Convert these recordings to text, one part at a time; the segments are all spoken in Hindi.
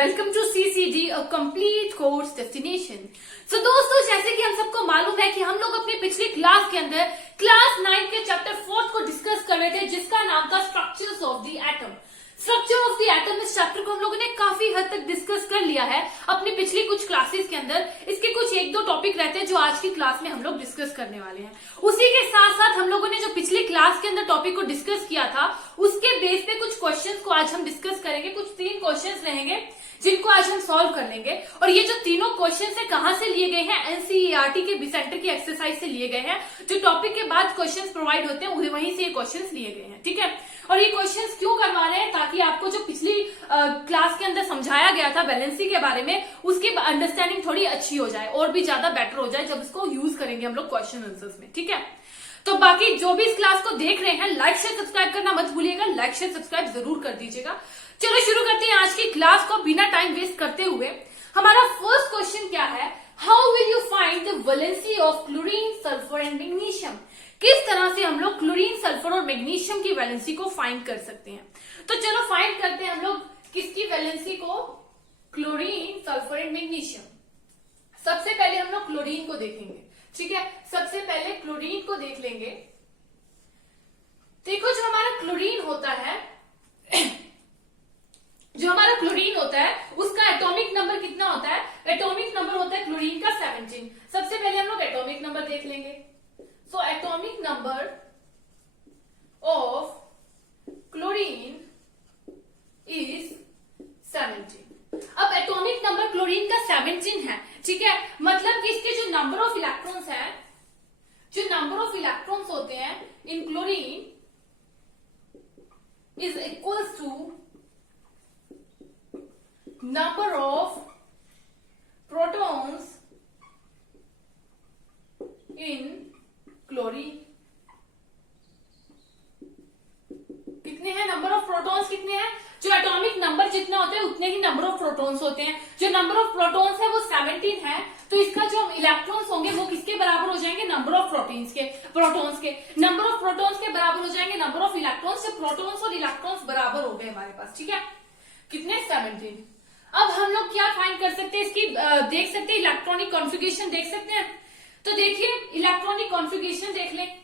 Welcome to CCD, a complete course destination. So दोस्तों, जैसे कि हम सबको मालूम है कि हम लोग अपनी पिछली क्लास के अंदर क्लास 9 के चैप्टर 4 को डिस्कस कर रहे थे, जिसका नाम था structures of the atom. Structure of the atom इस चैप्टर को हम लोगों ने काफी हद तक डिस्कस कर लिया है अपनी पिछली कुछ क्लासेस के अंदर। इसके कुछ एक दो टॉपिक रहते हैं जो आज की क्लास में हम लोग डिस्कस करने वाले हैं। उसी के साथ साथ हम लोगों ने जो पिछली क्लास के अंदर टॉपिक को डिस्कस किया था, उसके बेस पे कुछ क्वेश्चंस को आज हम डिस्कस करेंगे। कुछ 3 क्वेश्चंस रहेंगे जिनको आज हम सॉल्व कर लेंगे। और ये जो तीनों क्वेश्चंस है कहां से लिए गए हैं? NCERT के बिसेंटर की एक्सरसाइज से लिए गए हैं। जो टॉपिक के बाद क्वेश्चंस प्रोवाइड होते हैं वहीं से ये क्वेश्चंस लिए गए हैं, ठीक है। और ये क्वेश्चंस क्यों करवा रहे हैं? ताकि आपको जो पिछली क्लास के अंदर समझाया गया था वैलेंसी के बारे में, उसकी अंडरस्टैंडिंग थोड़ी अच्छी हो जाए और भी ज्यादा बेटर हो जाए जब इसको यूज करेंगे हम लोग क्वेश्चन आंसर्स में, ठीक है। तो बाकी जो भी इस क्लास को देख रहे हैं, लाइक शेयर सब्सक्राइब करना मत भूलिएगा। लाइक शेयर सब्सक्राइब जरूर कर दीजिएगा। चलो शुरू करते हैं आज की क्लास को बिना टाइम वेस्ट करते हुए। हमारा फर्स्ट क्वेश्चन क्या है? How will you find the valency of chlorine, sulphur and magnesium? किस तरह से हम लोग क्लोरीन, सल्फर और मैग्नीशियम की वैलेंसी को फाइंड कर सकते हैं? तो चलो फाइंड करते हैं हम लोग किसकी वैलेंसी को? Chlorine, sulphur and magnesium. सबसे पहले हम लोग क्लोरीन को देखेंगे, ठीक है। सबसे पहले क्लोरीन को देख लेंगे। देखो, जो हमारा क्लोरीन होता है उसका एटॉमिक नंबर कितना होता है? एटॉमिक नंबर होता है क्लोरीन का 17। सबसे पहले हम लोग एटॉमिक नंबर देख लेंगे। सो atomic number of chlorine is 17। अब एटॉमिक नंबर क्लोरीन का 17 है, ठीक है। मतलब कि इसके जो नंबर ऑफ इलेक्ट्रॉन्स है, जो नंबर ऑफ इलेक्ट्रॉन्स होते हैं in chlorine is equals to number of protons in chlorine। कितने हैं नंबर ऑफ प्रोटॉन्स? कितने हैं? जो एटॉमिक नंबर जितना होता है उतने ही नंबर ऑफ प्रोटॉन्स होते हैं। जो नंबर ऑफ प्रोटॉन्स है वो 17 है, तो इसका जो इलेक्ट्रॉन्स होंगे वो किसके बराबर हो जाएंगे? नंबर ऑफ प्रोटॉन्स के नंबर ऑफ प्रोटॉन्स के बराबर हो जाएंगे नंबर ऑफ इलेक्ट्रॉन्स। जब प्रोटॉन्स और इलेक्ट्रॉन्स बराबर हो गए हमारे पास, ठीक है। कितने? 17। अब हम लोग क्या फाइंड कर सकते हैं? इसकी देख सकते हैं, इलेक्ट्रॉनिक कॉन्फ़िगरेशन देख सकते हैं। तो देखिए, इलेक्ट्रॉनिक कॉन्फ़िगरेशन देख लें।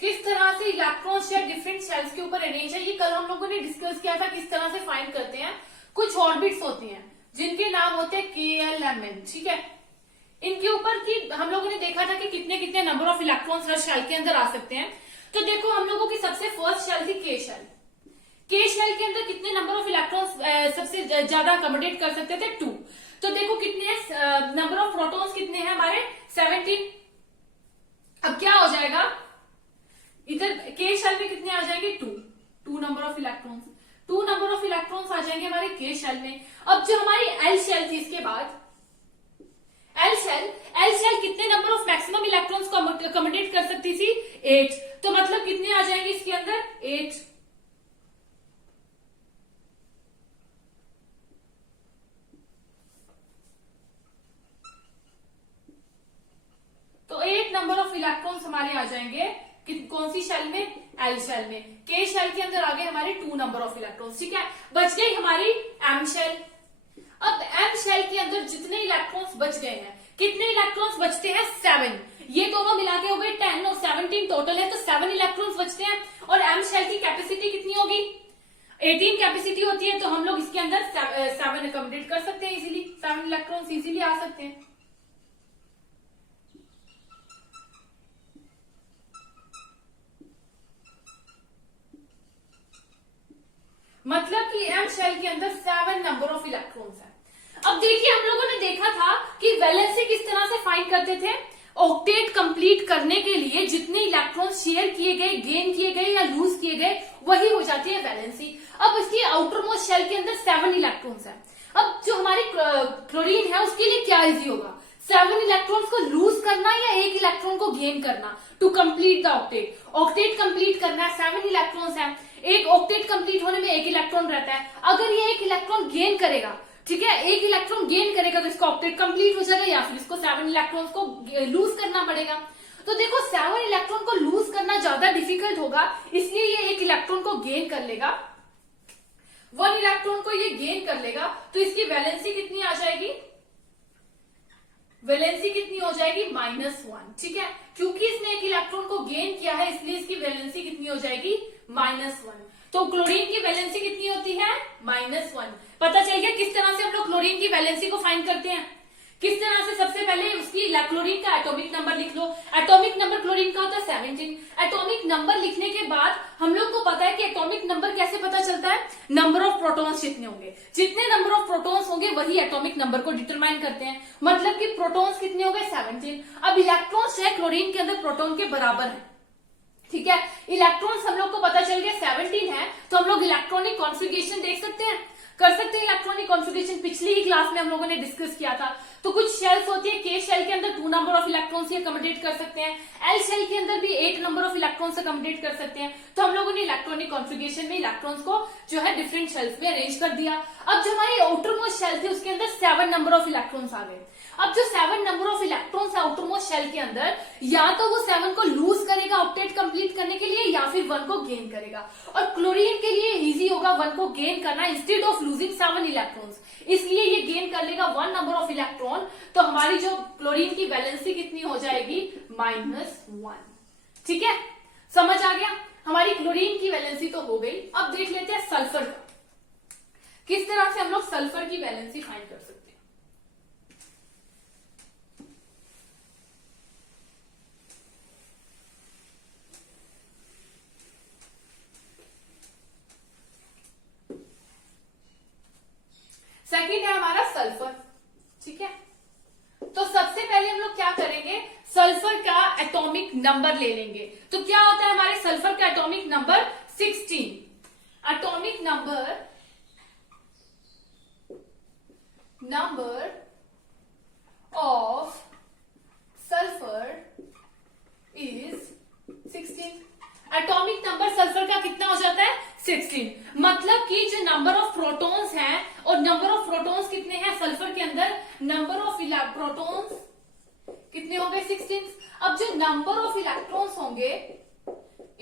किस तरह से इलेक्ट्रॉन्स या डिफरेंट शेल्स के ऊपर अरेंज है, ये कल हम लोगों ने डिस्कस किया था। किस तरह से फाइंड करते हैं? कुछ ऑर्बिट्स होते हैं जिनके नाम होते हैं KLMN, ठीक है। इनके ऊपर की हम लोगों ने देखा था कि कितने कितने नंबर ऑफ इलेक्ट्रॉन्स हर शेल के अंदर आ सकते हैं। तो देखो, हम लोगों की सबसे फर्स्ट शेल थी K शेल। K शेल के अंदर कितने नंबर ऑफ इलेक्ट्रॉन्स सबसे ज्यादा अकोमोडेट कर सकते थे? 2। तो देखो कितने हैं नंबर ऑफ प्रोटॉन्स? कितने हैं हमारे? 17। अब क्या हो जाएगा? इधर K शेल में कितने आ जाएंगे? 2 number of electrons. 2 number of electrons आ जाएंगे हमारे K शेल में। अब जो हमारी L शेल थी, इसके बाद L शेल कितने नंबर ऑफ मैक्सिमम इलेक्ट्रॉन्स को अकोमोडेट कर सकती थी? 8। तो मतलब कितने आ जाएंगे इसके अंदर? 8। तो 8 नंबर ऑफ इलेक्ट्रॉन्स हमारे आ जाएंगे कौन सी शेल में? L शेल में। K शेल के अंदर आ गए हमारे 2 नंबर ऑफ इलेक्ट्रॉन्स, ठीक है। बच गई हमारी M शेल। अब M शेल के अंदर जितने इलेक्ट्रॉन्स बच गए हैं, कितने इलेक्ट्रॉन्स बचते हैं? 7। ये दोनों मिला के हो गए 10 और 17 टोटल है, तो 7 इलेक्ट्रॉन्स बचते हैं। और M शेल की कैपेसिटी कितनी होगी? 18 कैपेसिटी होती है, तो हम लोग इसके अंदर 7 अकोमोडेट कर सकते हैं इजीली। 7 इलेक्ट्रॉन्स इजीली आ सकते हैं। मतलब कि M शेल के अंदर 7 नंबर ऑफ इलेक्ट्रॉन्स है। अब देखिए, हम लोगों ने देखा था कि वैलेंसी किस तरह से फाइंड करते थे? ऑक्टेट कंप्लीट करने के लिए जितने इलेक्ट्रॉन्स शेयर किए गए, गेन किए गए या लूज किए गए, वही हो जाती है वैलेंसी। अब इसकी आउटर मोस्ट शेल के अंदर 7 इलेक्ट्रॉन्स है। अब जो हमारी क्लोरीन है उसके लिए क्या इजी होगा? 7 इलेक्ट्रॉन्स को लूज करना या एक इलेक्ट्रॉन को गेन करना to complete the octet. Octet complete करना है, 7 इलेक्ट्रॉन्स है। एक ऑक्टेट कंप्लीट होने में 1 इलेक्ट्रॉन रहता है। अगर ये 1 इलेक्ट्रॉन गेन करेगा, ठीक है, 1 इलेक्ट्रॉन गेन करेगा तो इसका ऑक्टेट कंप्लीट हो जाएगा, या फिर इसको 7 इलेक्ट्रॉन्स को लूज करना पड़ेगा। तो देखो 7 इलेक्ट्रॉन को लूज करना ज्यादा डिफिकल्ट होगा, इसलिए ये एक इलेक्ट्रॉन को गेन कर लेगा, 1 इलेक्ट्रॉन को ये गेन कर लेगा, तो इसकी वैलेंसी कितनी आ जाएगी, वैलेंसी कितनी हो जाएगी -1। ठीक है, क्योंकि इसने एक इलेक्ट्रॉन को गेन किया है इसलिए इसकी वैलेंसी कितनी हो जाएगी -1। तो क्लोरीन की वैलेंसी कितनी होती है -1। पता चल गया किस तरह से हम लोग क्लोरीन की वैलेंसी को फाइंड करते हैं, किस तरह से। सबसे पहले उसकी क्लोरीन का एटॉमिक नंबर लिख लो। एटॉमिक नंबर क्लोरीन का होता है 17। एटॉमिक नंबर लिखने के बाद हम लोग को पता है कि एटॉमिक नंबर कैसे पता चलता है, नंबर ऑफ प्रोटॉन्स जितने होंगे, जितने नंबर ऑफ प्रोटॉन्स होंगे वही एटॉमिक नंबर को डिटरमाइन करते हैं। मतलब कि प्रोटॉन्स कितने हो गए 17। अब इलेक्ट्रॉन्स है क्लोरीन के अंदर प्रोटॉन के बराबर है। ठीक है, इलेक्ट्रॉन्स हम लोग को पता चल गया 17 है, तो हम लोग इलेक्ट्रॉनिक कॉन्फ़िगरेशन देख सकते हैं, कर सकते हैं इलेक्ट्रॉनिक कॉन्फ़िगरेशन। पिछली ही क्लास में हम लोगों ने डिस्कस किया था। तो कुछ शेल्स होती है, के शेल के अंदर 2 नंबर ऑफ इलेक्ट्रॉन्स ये अकोमोडेट कर सकते हैं, एल शेल के अंदर भी 8 नंबर ऑफ इलेक्ट्रॉन्स अकोमोडेट कर सकते हैं। तो हम लोगों ने इलेक्ट्रॉनिक कॉन्फ़िगरेशन में इलेक्ट्रॉन्स को जो है डिफरेंट शेल्स में अरेंज कर दिया। अब जो हमारी आउटरमोस्ट शेल थी उसके अंदर 7 नंबर ऑफ इलेक्ट्रॉन्स आ गए। अब जो 7 नंबर ऑफ इलेक्ट्रॉन्स है आउटरमोस्ट शेल के अंदर, या तो वो 7 को लूज करेगा ऑक्टेट कंप्लीट करने के लिए, या फिर 1 को गेन करेगा। और क्लोरीन के लिए इजी होगा 1 को गेन करना इंस्टेड ऑफ लूजिंग 7 इलेक्ट्रॉन्स, इसलिए ये गेन कर लेगा 1 नंबर ऑफ इलेक्ट्रॉन। तो हमारी जो क्लोरीन की वैलेंसी कितनी हो जाएगी -1। ठीक है, समझ आ गया। हमारी क्लोरीन की वैलेंसी तो हो गई। अब देख लेते हैं सल्फर का, किस तरह से हम लोग सल्फर की वैलेंसी फाइंड कर सकते हैं। सेकंड है हमारा सल्फर। ठीक है, तो सबसे पहले हम लोग क्या करेंगे, सल्फर का एटॉमिक नंबर ले लेंगे। तो क्या होता है हमारे सल्फर का atomic number 16। Atomic number of sulphur is 16। Atomic number sulphur का कितना हो जाता है 16। मतलब कि जो नंबर ऑफ प्रोटॉन्स हैं, और नंबर ऑफ प्रोटॉन्स कितने हैं सल्फर के अंदर, नंबर ऑफ प्रोटॉन्स कितने हो गए 16। अब जो नंबर ऑफ इलेक्ट्रॉन्स होंगे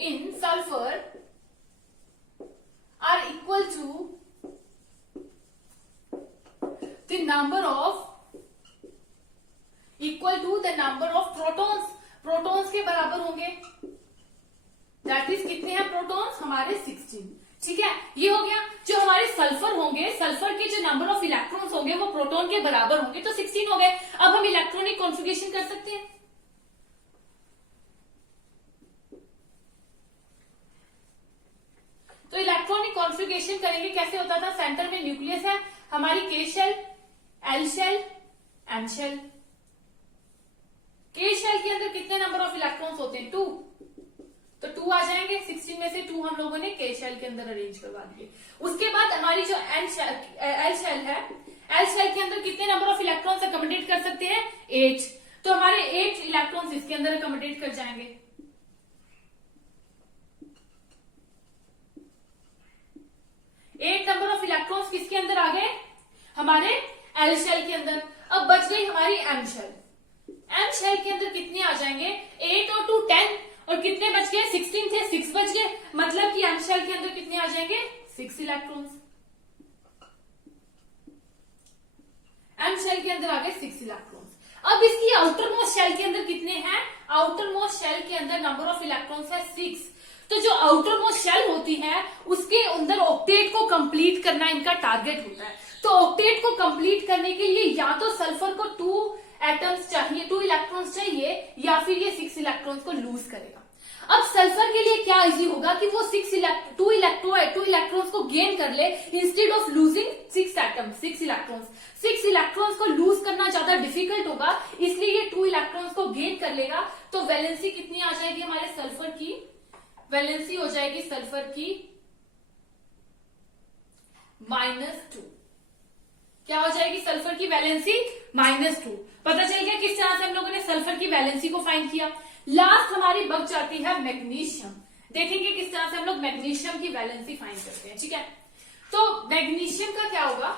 in sulphur are equal to the number of protons. Protons के बराबर होंगे, दैट इज कितने हैं प्रोटॉन्स हमारे 16। ठीक है, ये हो गया। जो हमारे सल्फर होंगे, सल्फर के जो नंबर ऑफ इलेक्ट्रॉन्स होंगे वो प्रोटॉन के बराबर होंगे, तो 16 हो गए। अब हम इलेक्ट्रॉनिक कॉन्फ़िगरेशन कर सकते हैं। तो इलेक्ट्रॉनिक कॉन्फ़िगरेशन करेंगे, कैसे होता था, सेंटर में न्यूक्लियस है, हमारी K shell, L shell, M shell. K shell के अंदर कितने नंबर ऑफ इलेक्ट्रॉन्स होते हैं 2, तो 2 आ जाएंगे। 16 में से 2 हम लोगों ने के शेल के अंदर अरेंज करवा दिए। उसके बाद हमारी जो एल शेल है, एल शेल के अंदर कितने नंबर ऑफ इलेक्ट्रॉन्स अकोमोडेट कर सकते हैं 8, तो हमारे 8 इलेक्ट्रॉन्स इसके अंदर अकोमोडेट कर जाएंगे। एट नंबर ऑफ इलेक्ट्रॉन्स किसके अंदर आ गए, हमारे एल शेल के अंदर। अब बच गई हमारी एम शेल। एम शेल के अंदर कितने आ जाएंगे 8 और 2 10, और कितने बच गए 16 थे 6 बच गए, मतलब कि एम शेल के अंदर कितने आ जाएंगे 6 इलेक्ट्रॉन्स। एम शेल के अंदर आ गए 6 इलेक्ट्रॉन्स। अब इसकी आउटर मोस्ट शेल के अंदर कितने हैं, आउटर मोस्ट शेल के अंदर नंबर ऑफ इलेक्ट्रॉन्स है 6। तो जो आउटर मोस्ट शेल होती है उसके अंदर ऑक्टेट को कंप्लीट करना इनका टारगेट होता है। तो ऑक्टेट को कंप्लीट करने के लिए या तो सल्फर को 2 एटम्स चाहिए, 2 इलेक्ट्रॉन्स चाहिए, या फिर ये 6 इलेक्ट्रॉन्स को लूज करेगा। अब सल्फर के लिए क्या इजी होगा कि वो 2 इलेक्ट्रॉन्स को गेन कर ले instead of losing 6 atoms, 6 electrons. 6 electrons को लूज करना ज्यादा डिफिकल्ट होगा, इसलिए ये 2 इलेक्ट्रॉन्स को गेन कर लेगा। तो वैलेंसी कितनी आ जाएगी हमारे सल्फर की, वैलेंसी हो जाएगी सल्फर की -2। क्या हो जाएगी सल्फर की वैलेंसी -2। पता चल गया किस तरह से हम लोगों ने सल्फर की वैलेंसी को फाइंड किया। लास्ट हमारी बच जाती है मैग्नीशियम। देखेंगे किस तरह से हम लोग मैग्नीशियम की वैलेंसी फाइंड करते हैं। ठीक है, तो मैग्नीशियम का क्या होगा,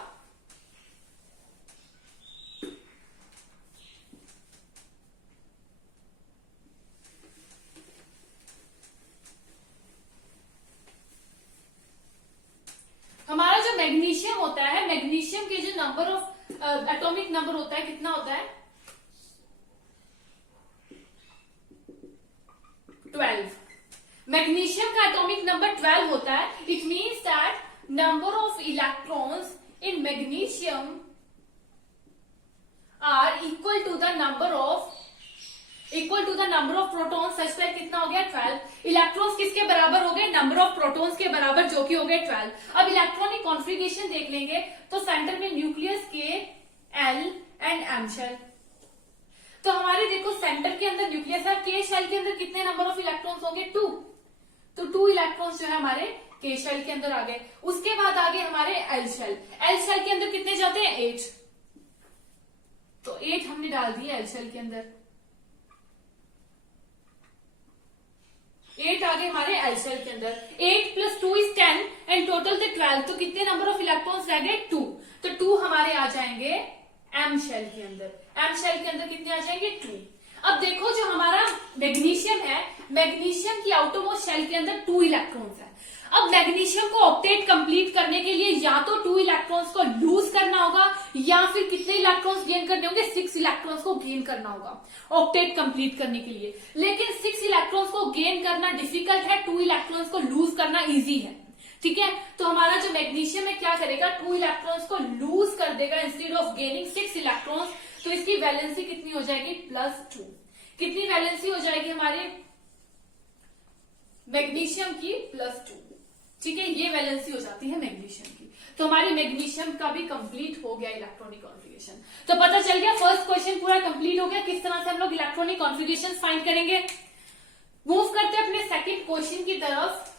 एटॉमिक नंबर होता है, कितना होता है? 12। मैग्नीशियम का एटॉमिक नंबर 12 होता है। It means that number of electrons in magnesium are equal to the number of protons such that कितना हो गया? 12। इलेक्ट्रॉन्स किसके बराबर हो गए? नंबर ऑफ प्रोटॉन्स के बराबर, जो कि हो गए 12। अब इलेक्ट्रॉनिक कॉन्फ़िगरेशन देख लेंगे तो सेंटर में न्यूक्लियस के, एल एंड एम शेल। तो हमारे देखो सेंटर के अंदर न्यूक्लियस है, के शेल के अंदर कितने नंबर ऑफ इलेक्ट्रॉन्स होंगे? 2। तो 2 इलेक्ट्रॉन्स जो है हमारे के शेल के अंदर आ गए। उसके बाद आगे हमारे एल शेल के अंदर कितने जाते हैं? 8। तो 8 हमने डाल दिए एल शेल के अंदर, 8 आगे हमारे एल शेल के अंदर। 8 + 2 = 10 एंड टोटल द 12। तो कितने नंबर ऑफ इलेक्ट्रॉन्स रह गए? 2। तो 2 हमारे आ जाएंगे एम शेल के अंदर। एम शेल के अंदर कितने आ जाएंगे? 2। अब देखो जो हमारा मैग्नीशियम है, मैग्नीशियम की आउटरमोस्ट शेल के अंदर 2 इलेक्ट्रॉन्स है। अब मैग्नीशियम को ऑक्टेट कंप्लीट करने के लिए या तो 2 इलेक्ट्रॉन्स को लूज करना होगा या फिर कितने इलेक्ट्रॉन्स गेन करने होंगे? 6 इलेक्ट्रॉन्स को गेन करना होगा ऑक्टेट कंप्लीट करने के लिए। लेकिन 6 इलेक्ट्रॉन्स को गेन करना डिफिकल्ट है, 2 इलेक्ट्रॉन्स को लूज करना इजी है। ठीक है, तो हमारा जो मैग्नीशियम है क्या करेगा? 2 इलेक्ट्रॉन्स को लूज कर देगा इंस्टेड ऑफ गेनिंग 6 इलेक्ट्रॉन्स। तो इसकी वैलेंसी कितनी हो जाएगी? +2। कितनी वैलेंसी हो जाएगी हमारे मैग्नीशियम की? +2। ठीक है, ये वैलेंसी हो जाती है मैग्नीशियम की। तो हमारी मैग्नीशियम का भी कंप्लीट हो गया इलेक्ट्रॉनिक कॉन्फ़िगरेशन। तो पता चल गया फर्स्ट क्वेश्चन पूरा कंप्लीट हो गया, किस तरह से हम लोग इलेक्ट्रॉनिक कॉन्फ़िगरेशन फाइंड करेंगे। मूव करते हैं अपने सेकंड क्वेश्चन की तरफ।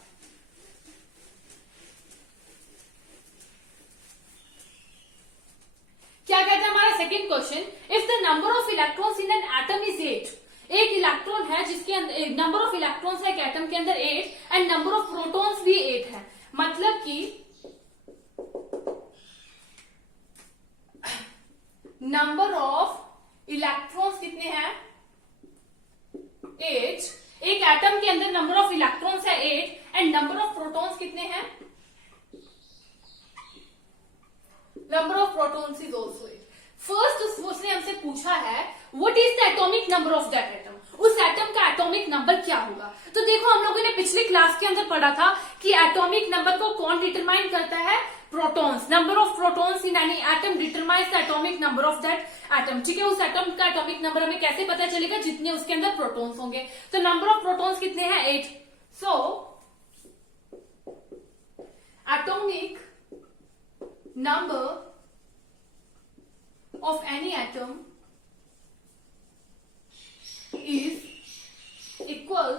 क्या कहता है हमारा second question? If the number of electrons in an atom is 8, एक इलेक्ट्रॉन है जिसके अंदर नंबर ऑफ इलेक्ट्रॉन्स है एक एटम के अंदर 8 एंड नंबर ऑफ प्रोटॉन्स भी 8 है। मतलब कि नंबर ऑफ इलेक्ट्रॉन्स कितने हैं? 8। एक एटम के अंदर नंबर ऑफ इलेक्ट्रॉन्स है 8 एंड नंबर ऑफ प्रोटॉन्स कितने हैं? Number of protons is also 8। First उसने हमसे पूछा है what is the atomic number of that atom, उस एटम का एटॉमिक नंबर क्या होगा। तो देखो हम लोगों ने पिछली क्लास के अंदर पढ़ा था कि एटॉमिक नंबर को कौन डिटरमाइन करता है? Protons. Number of protons in any atom determines the atomic number of that atom. ठीक है, उस एटम का एटॉमिक नंबर हमें कैसे पता चलेगा? जितने उसके अंदर प्रोटॉन्स होंगे। तो नंबर ऑफ प्रोटॉन्स कितने हैं? 8। So atomic number of any atom is equal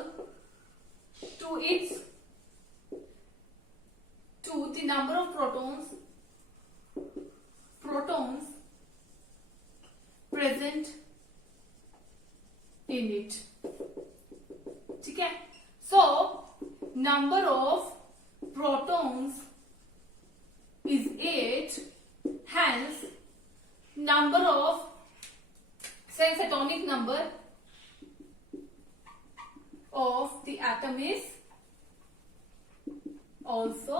to the number of protons present in it. ठीक है, so number of protons is 8, hence number of sense atomic number of the atom is also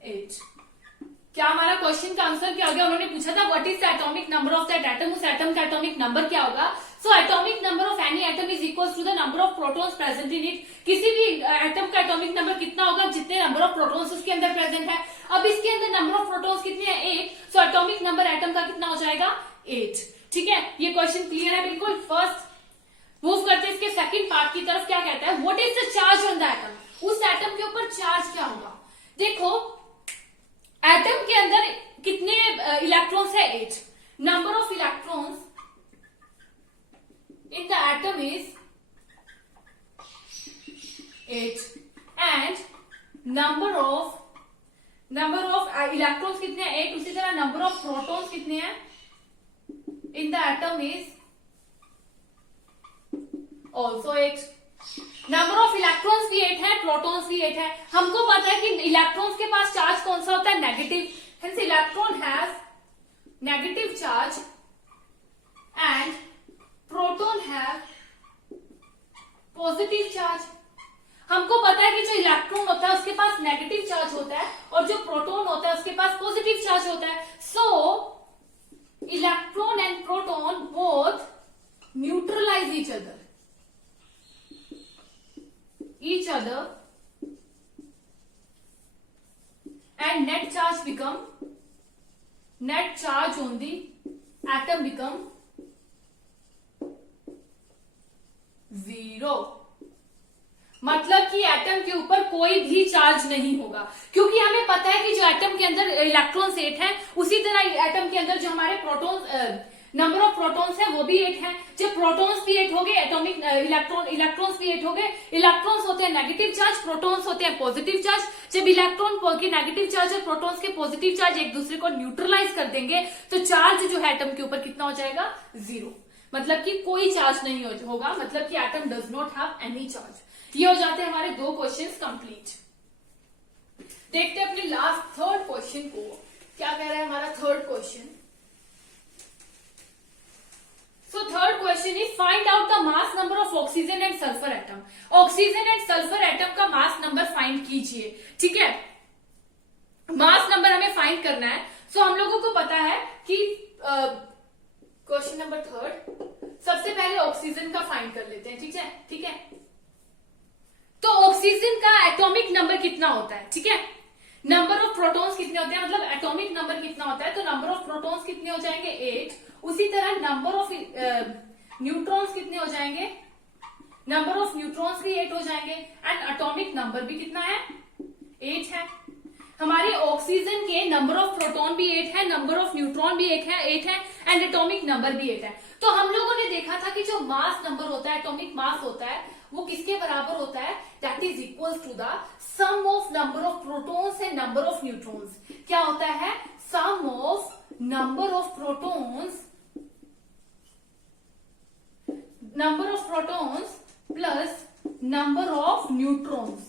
8। क्या हमारा क्वेश्चन का आंसर क्या हो गया? उन्होंने पूछा था what is the atomic number of that atom, उस एटम का एटॉमिक नंबर क्या होगा? So atomic number of any atom is equal to the number of protons present in it. किसी भी एटम का एटॉमिक नंबर कितना होगा? जितने नंबर ऑफ प्रोटॉन्स उसके अंदर प्रेजेंट है। अब इसके अंदर नंबर ऑफ प्रोटॉन्स कितने हैं? 8। सो एटॉमिक नंबर एटम का कितना हो जाएगा? 8। ठीक है, ये क्वेश्चन क्लियर है बिल्कुल। फर्स्ट मूव करते हैं इसके सेकंड पार्ट की तरफ। क्या कहता है? What is the charge on the atom, उस एटम के ऊपर चार्ज क्या होगा। देखो एटम के अंदर कितने इलेक्ट्रॉन्स है? 8। Number of electrons in the atom is 8 and number of electrons कितने हैं? 8। उसी तरह नंबर ऑफ प्रोटॉन्स कितने हैं in the atom is also 8। Number of electrons भी 8 है, प्रोटॉन्स भी 8 है। हमको पता है कि इलेक्ट्रॉन्स के पास चार्ज कौन सा होता है? Negative. Hence electron has negative charge and proton have positive charge. हमको पता है कि जो इलेक्ट्रॉन होता है उसके पास नेगेटिव चार्ज होता है और जो प्रोटॉन होता है उसके पास पॉजिटिव चार्ज होता है। सो charge on the atom become 0। मतलब कि एटम के ऊपर कोई भी चार्ज नहीं होगा, क्योंकि हमें पता है कि जो एटम के अंदर इलेक्ट्रॉन 8 है, उसी तरह एटम के अंदर जो हमारे प्रोटॉन नंबर ऑफ प्रोटॉन्स है वो भी 8 है। जब प्रोटॉन्स भी 8 हो गए, एटॉमिक इलेक्ट्रॉन्स भी 8 हो गए। इलेक्ट्रॉन्स होते हैं नेगेटिव चार्ज, प्रोटॉन्स होते हैं पॉजिटिव चार्ज। जब इलेक्ट्रॉन के नेगेटिव चार्ज और प्रोटॉन्स के पॉजिटिव चार्ज एक दूसरे को न्यूट्रलाइज कर देंगे तो चार्ज जो है एटम के ऊपर कितना हो जाएगा? 0। मतलब कि कोई चार्ज नहीं होगा, मतलब कि atom does not have any charge. ये हो जाते हैं हमारे 2 क्वेश्चंस कंप्लीट। देखते हैं अपने लास्ट थर्ड क्वेश्चन को, क्या कह रहा है हमारा third question. So third question is find out the mass number of oxygen and sulfur atom। Oxygen and sulphur atom का मास नंबर फाइंड कीजिए। ठीक है, मास नंबर हमें फाइंड करना है। सो हम लोगों को पता है कि क्वेश्चन नंबर थर्ड, सबसे पहले ऑक्सीजन का फाइंड कर लेते हैं। ठीक है, तो ऑक्सीजन का एटॉमिक नंबर कितना होता है? ठीक है, नंबर ऑफ प्रोटॉन्स कितने होते हैं, मतलब एटॉमिक नंबर कितना होता है, तो नंबर ऑफ प्रोटॉन्स कितने हो जाएंगे? 8। उसी तरह नंबर ऑफ न्यूट्रॉन्स कितने हो जाएंगे? नंबर ऑफ न्यूट्रॉन्स भी 8 हो जाएंगे। एंड एटॉमिक नंबर भी कितना है? 8 है। हमारे ऑक्सीजन के नंबर ऑफ प्रोटॉन भी 8 है, नंबर ऑफ न्यूट्रॉन भी 8 है एंड एटॉमिक नंबर भी 8 है। तो हम लोगों ने देखा था कि जो मास नंबर होता है, एटॉमिक मास होता है, वो किसके बराबर होता है? That is equal to the sum of number of protons and number of neutrons. क्या होता है? Sum of number of protons plus number of neutrons.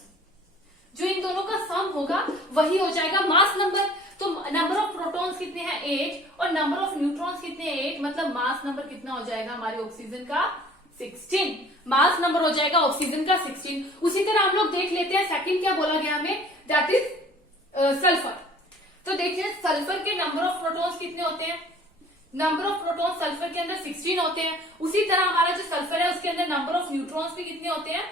जो इन दोनों का सम होगा वही हो जाएगा मास नंबर। तो नंबर ऑफ प्रोटॉन्स कितने हैं? 8 और नंबर ऑफ न्यूट्रॉन्स कितने हैं? 8। मतलब मास नंबर कितना हो जाएगा हमारे ऑक्सीजन का? 16। मास नंबर हो जाएगा ऑक्सीजन का 16। उसी तरह हम लोग देख लेते हैं सेकंड क्या बोला गया हमें, दैट इज सल्फर। तो देखिए सल्फर के नंबर ऑफ प्रोटॉन्स कितने होते हैं? नंबर ऑफ प्रोटॉन्स सल्फर के अंदर 16 होते हैं। उसी तरह हमारा जो सल्फर है उसके अंदर नंबर ऑफ न्यूट्रॉन्स भी कितने होते हैं?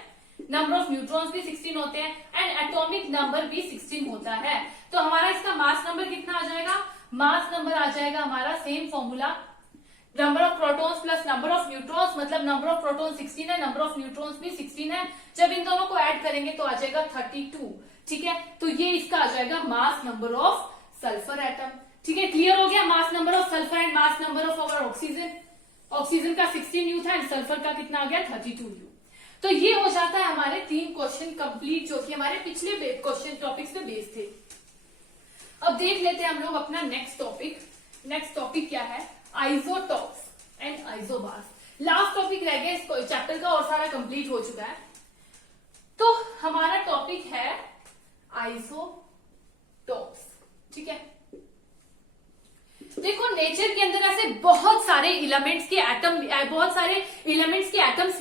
नंबर ऑफ न्यूट्रॉन्स भी 16 होते हैं एंड एटॉमिक नंबर भी 16 होता है। तो हमारा इसका मास नंबर कितना आ जाएगा? मास नंबर आ जाएगा हमारा same formula, number of protons plus number of neutrons, मतलब नंबर ऑफ प्रोटॉन 16 है, नंबर ऑफ न्यूट्रॉन्स भी 16 है। जब इन दोनों को ऐड करेंगे तो आ जाएगा 32। ठीक है, तो ये इसका आ जाएगा mass number of sulphur atom. ठीक है, क्लियर हो गया? Mass number of sulphur and mass number of our oxygen. Oxygen का 16 U था एंड सल्फर का कितना आ गया? 32 U। तो ये हो जाता है हमारे 3 क्वेश्चन कंप्लीट, जो कि हमारे पिछले क्वेश्चन टॉपिक्स पे बेस्ड थे। अब देख लेते हैं हम लोग अपना नेक्स्ट टॉपिक। नेक्स्ट टॉपिक क्या है? Isotopes and isobars. Last topic रह गया इस चैप्टर का और सारा कंप्लीट हो चुका है। तो हमारा टॉपिक है आइसोटॉप्स। ठीक है, देखो नेचर के अंदर ऐसे बहुत सारे एलिमेंट्स के एटम्स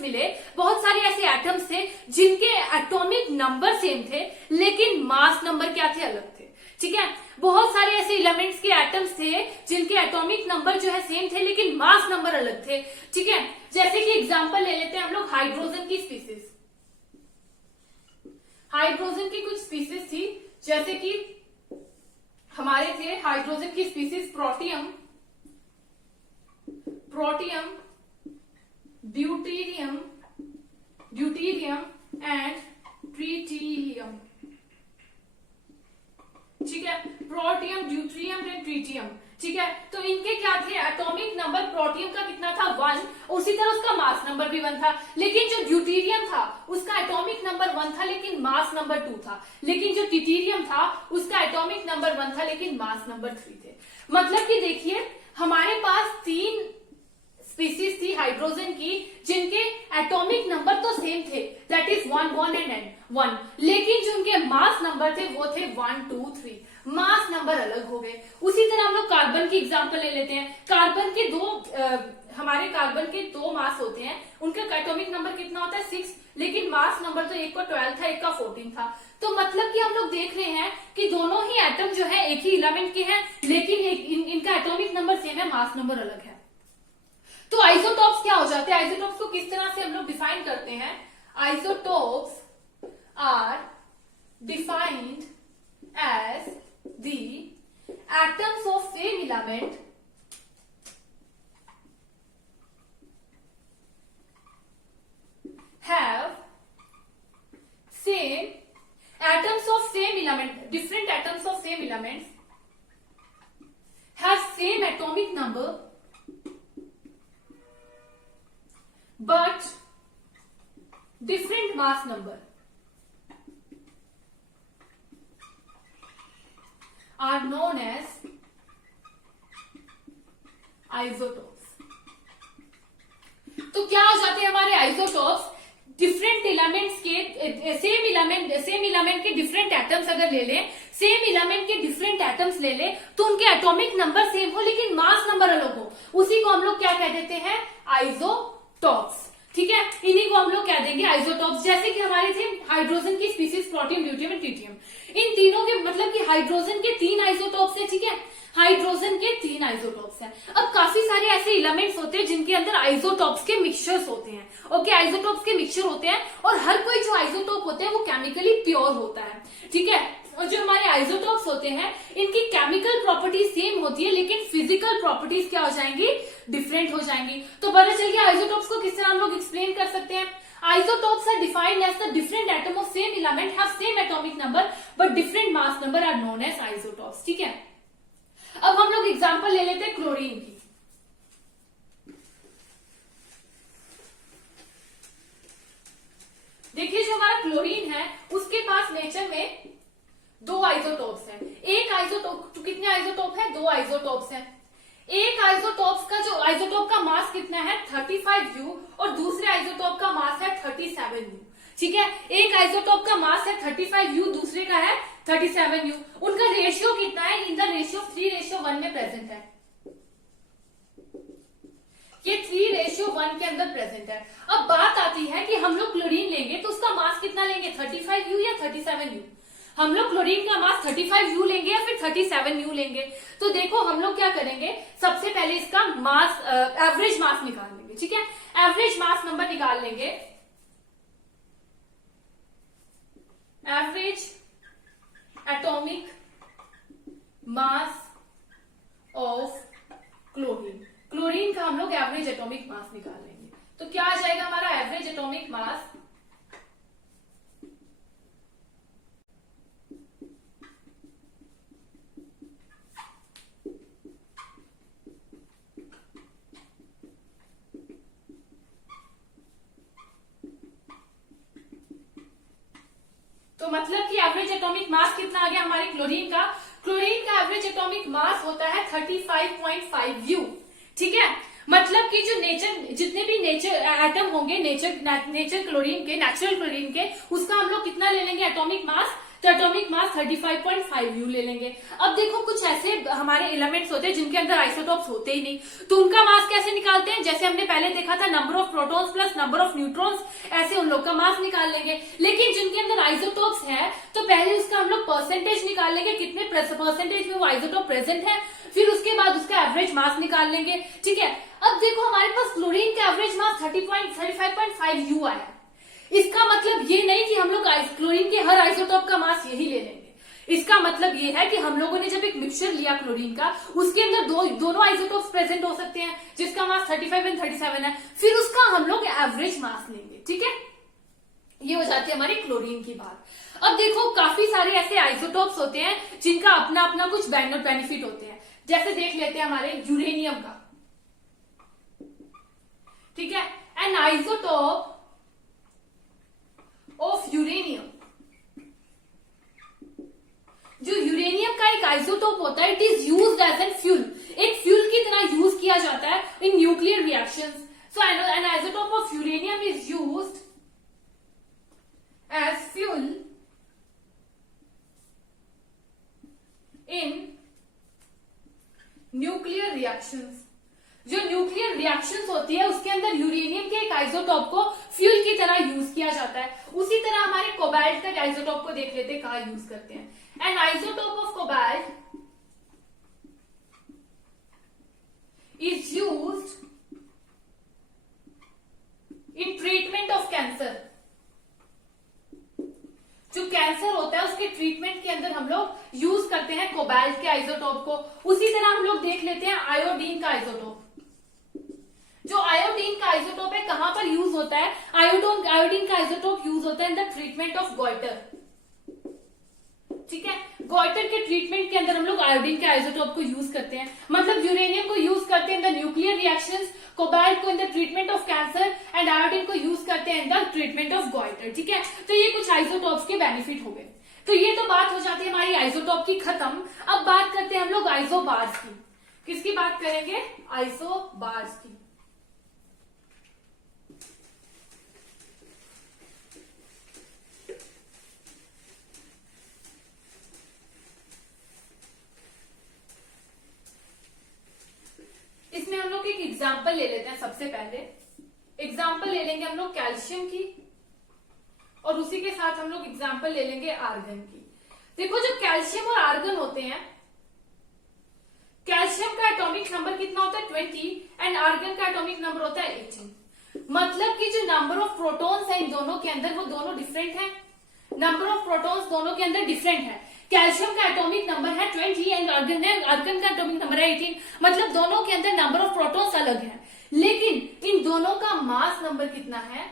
मिले, बहुत सारे ऐसे एटम्स थे जिनके एटॉमिक नंबर सेम थे लेकिन मास नंबर क्या थे? अलग थे। ठीक है, बहुत सारे ऐसे एलिमेंट्स के एटम्स थे जिनके एटॉमिक नंबर जो है सेम थे लेकिन मास नंबर अलग थे। ठीक है, जैसे कि एग्जांपल ले लेते हैं हम लोग हाइड्रोजन की स्पीसीज। हाइड्रोजन की कुछ स्पीसीज थी, जैसे कि हमारे थे हाइड्रोजन की species protium, deuterium and tritium. ठीक है, प्रोटियम, ड्यूटेरियम एंड ट्रिटियम। ठीक है, तो इनके क्या थे? एटॉमिक नंबर प्रोटियम का कितना था? 1। उसी तरह उसका मास नंबर भी 1 था। लेकिन जो ड्यूटेरियम था उसका एटॉमिक नंबर 1 था लेकिन मास नंबर 2 था। लेकिन जो ट्रिटियम था उसका एटॉमिक नंबर 1 था लेकिन मास नंबर 3 थे। मतलब कि देखिए हमारे पास 3 स्पीसीज थी हाइड्रोजन की जिनके एटॉमिक नंबर तो सेम थे, दैट इज 1 1 एंड 1, लेकिन जो उनके मास नंबर थे वो थे 1 2 3। मास नंबर अलग हो गए। उसी तरह हम लोग कार्बन की एग्जांपल ले लेते हैं। हमारे कार्बन के 2 मास होते हैं, उनका एटॉमिक नंबर कितना होता है? 6, लेकिन मास नंबर तो एक का 12 था, एक का 14 था। तो मतलब कि हम लोग देख रहे हैं कि दोनों ही एटम जो है एक ही एलिमेंट के हैं लेकिन इनका एटॉमिक नंबर सेम है, मास नंबर अलग है। तो आइसोटॉप्स क्या हो जाते हैं? आइसोटॉप्स को किस तरह से हम लोग डिफाइन करते हैं? Isotopes are defined as the atoms of same element but different mass number are known as isotopes. तो क्या हो जाते हैं हमारे आइसोटोप्स? डिफरेंट एलिमेंट्स के सेम इलेमेंट के डिफरेंट एटम्स अगर ले लें, सेम इलेमेंट के डिफरेंट एटम्स ले लें, तो उनके एटॉमिक नंबर सेम हो लेकिन मास नंबर अलग हो, उसी को हम लोग क्या कह देते हैं? आइसोटॉप्स। ठीक है, इन्हीं को हम लोग क्या देंगे? आइसोटॉप्स। जैसे कि हमारे थे हाइड्रोजन की species protium, deuterium and tritium, इन तीनों के मतलब कि हाइड्रोजन के 3 आइसोटॉप्स है। ठीक है, हाइड्रोजन के 3 आइसोटॉप्स हैं। अब काफी सारे ऐसे एलिमेंट्स होते हैं जिनके अंदर आइसोटॉप्स के मिक्सचर्स होते हैं। ओके, आइसोटॉप्स के मिक्सचर होते हैं और हर कोई जो आइसोटॉप होते हैं वो केमिकली प्योर होता है। ठीक है, और जो हमारे आइसोटॉप्स होते हैं इनकी केमिकल प्रॉपर्टीज सेम होती है लेकिन फिजिकल प्रॉपर्टीज क्या हो जाएंगी? डिफरेंट हो जाएंगी। तो पता चल गया आइसोटॉप्स को किस तरह हम लोग एक्सप्लेन कर सकते हैं। Isotopes are defined as the different atom of same element have same atomic number but different mass number are known as isotopes. ठीक है, अब हम लोग एग्जांपल ले लेते हैं क्लोरीन की। देखिए जो हमारा क्लोरीन है उसके पास नेचर में 2 आइसोटोप्स हैं। एक आइसोटोप, तो कितने आइसोटोप है? 2 आइसोटोप्स हैं। एक आइसोटोप का जो आइसोटोप का मास कितना है? 35U और दूसरे आइसोटोप का मास है 37U। ठीक है, एक आइसोटोप का मास है 35U, दूसरे का है 37U। उनका रेशियो कितना है? इन द रेशियो 3:1 में प्रेजेंट है। ये 3:1 के अंदर प्रेजेंट है। अब बात आती है कि हम लोग क्लोरीन लेंगे तो उसका मास कितना लेंगे? 35U या 37U? हम लोग क्लोरीन का मास 35U लेंगे या फिर 37U लेंगे? तो देखो हम लोग क्या करेंगे, सबसे पहले इसका मास एवरेज मास निकाल लेंगे। ठीक है, एवरेज मास नंबर निकाल लेंगे। Average atomic mass of chlorine, chlorine का हम लोग एवरेज एटॉमिक मास निकाल लेंगे। तो क्या आ जाएगा हमारा एवरेज एटॉमिक मास? तो मतलब कि एवरेज एटॉमिक मास कितना आ गया हमारे क्लोरीन का? क्लोरीन का एवरेज एटॉमिक मास होता है 35.5U। ठीक है, मतलब कि जो नेचर जितने भी नेचर एटम होंगे नेचर क्लोरीन के, नेचुरल क्लोरीन के, उसका हम लोग कितना ले लेंगे एटॉमिक मास? तो एटॉमिक मास 35.5U ले लेंगे। अब देखो कुछ ऐसे हमारे एलिमेंट्स होते हैं जिनके अंदर आइसोटॉप्स होते ही नहीं, तो उनका मास कैसे निकालते हैं? जैसे हमने पहले देखा था number of protons plus number of neutrons, ऐसे उन लोग का मास निकाल लेंगे। लेकिन जिनके अंदर आइसोटॉप्स है तो पहले उसका हम लोग परसेंटेज निकाल लेंगे, कितने परसेंटेज में वो आइसोटॉप प्रेजेंट है, फिर उसके बाद उसका एवरेज मास निकाल लेंगे। ठीक है, अब देखो हमारे पास क्लोरीन का एवरेज मास 35.5U आया। इसका मतलब ये नहीं कि हम लोग क्लोरीन के हर आइसोटॉप का मास यही ले लेंगे। इसका मतलब ये है कि हम लोगों ने जब एक मिक्सचर लिया क्लोरीन का, उसके अंदर दोनों आइसोटॉप्स प्रेजेंट हो सकते हैं जिसका मास 35 और 37 है, फिर उसका हम लोग एवरेज मास लेंगे। ठीक है, ये हो जाती है हमारी क्लोरीन की बात। अब देखो काफी सारे ऐसे आइसोटॉप्स होते हैं जिनका अपना अपना कुछ बेनिफिट होते हैं। जैसे देख लेते हैं हमारे यूरेनियम का। ठीक है, एन आइसोटॉप ऑफ यूरेनियम, जो यूरेनियम का एक आइसोटोप होता है, it is used as an fuel, एक फ्यूल की तरह यूज किया जाता है in nuclear reactions. So an isotope of uranium is used as fuel in nuclear reactions. जो न्यूक्लियर रिएक्शंस होती है उसके अंदर यूरेनियम के एक आइसोटोप को फ्यूल की तरह यूज किया जाता है। उसी तरह हमारे कोबाल्ट का आइसोटोप को देख लेते हैं कहाँ यूज करते हैं। N isotope of cobalt is used in treatment of cancer. जो कैंसर होता है उसके ट्रीटमेंट के अंदर हम लोग यूज करते हैं कोबाल्ट के आइसोटोप को। उसी तरह हम लोग देख लेते हैं आयोडीन का आइसोटोप। जो आयोडीन का आइसोटोप है कहां पर यूज होता है? आयोडीन का आइसोटोप यूज होता है इन द ट्रीटमेंट ऑफ गॉइटर। ठीक है, गॉइटर के ट्रीटमेंट के अंदर हम लोग आयोडीन के आइसोटोप को यूज करते हैं, मतलब यूरेनियम को यूज करते हैं in the nuclear reactions, cobalt को in the treatment of cancer and iodine को यूज करते हैं in the treatment of goitre. ठीक है, तो ये कुछ आइसोटोप्स के बेनिफिट हो गए। तो ये तो बात हो जाती है हमारी आइसोटोप की खत्म। अब बात करते हैं हम लोग आइसोबार्स की। किसकी बात करेंगे? आइसोबार्स की। इसमें हम लोग एक एग्जाम्पल ले लेते हैं। सबसे पहले एग्जाम्पल ले लेंगे हम लोग कैल्शियम की, और उसी के साथ हम लोग एग्जाम्पल ले लेंगे आर्गन की। देखो, जब कैल्शियम और आर्गन होते हैं, कैल्शियम का एटॉमिक नंबर कितना होता है? 20 एंड आर्गन का एटॉमिक नंबर होता है 18। मतलब कि जो नंबर ऑफ प्रोटॉन्स है इन दोनों के अंदर, वो दोनों डिफरेंट है। नंबर ऑफ प्रोटॉन्स दोनों के अंदर डिफरेंट है। कैल्शियम का एटॉमिक नंबर है 20 एंड आर्गन का एटॉमिक नंबर है 18। मतलब दोनों के अंदर नंबर ऑफ प्रोटॉन्स अलग है, लेकिन इन दोनों का मास नंबर कितना है?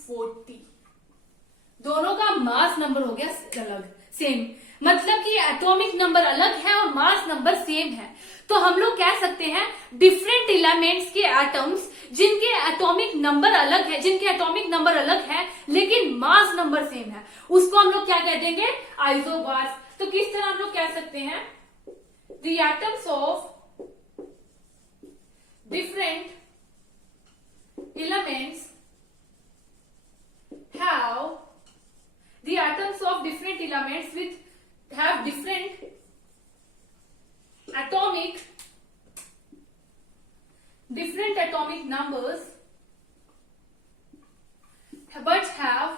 40। दोनों का मास नंबर हो गया अलग, सेम। मतलब कि एटॉमिक नंबर अलग है और मास नंबर सेम है। तो हम लोग कह सकते हैं डिफरेंट एलिमेंट्स के एटम्स जिनके एटॉमिक नंबर अलग है, लेकिन मास नंबर सेम है, उसको हम लोग क्या कह देंगे? आइसोबार्स। तो किस तरह हम लोग कह सकते हैं? The atoms of different elements have the atoms of different elements with have different atomic numbers but have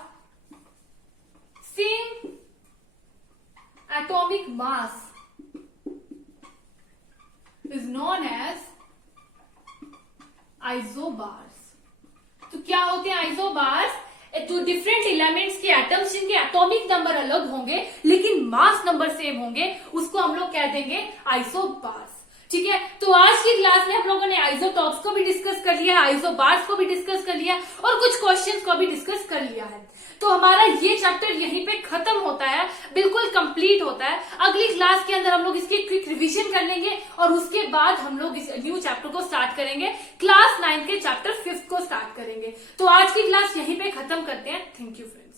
same atomic mass is known as isobars। तो क्या होते हैं आइसोबार्स? तो डिफरेंट एलिमेंट्स के एटम्स जिनके एटॉमिक नंबर अलग होंगे लेकिन मास नंबर सेम होंगे, उसको हम लोग कह देंगे आइसोबार्स। ठीक है, तो आज की क्लास में हम लोगों ने आइसोटॉप्स को भी डिस्कस कर लिया, आइसोबार्स को भी डिस्कस कर लिया और कुछ क्वेश्चंस को भी डिस्कस कर लिया है। तो हमारा ये चैप्टर यहीं पे खत्म होता है, बिल्कुल कंप्लीट होता है। अगली क्लास के अंदर हम लोग इसकी क्विक रिवीजन कर लेंगे और उसके बाद हम लोग इस न्यू चैप्टर को स्टार्ट करेंगे। क्लास 9 के चैप्टर 5 को स्टार्ट करेंगे। तो आज की क्लास यहीं पे खत्म करते हैं। Thank you friends.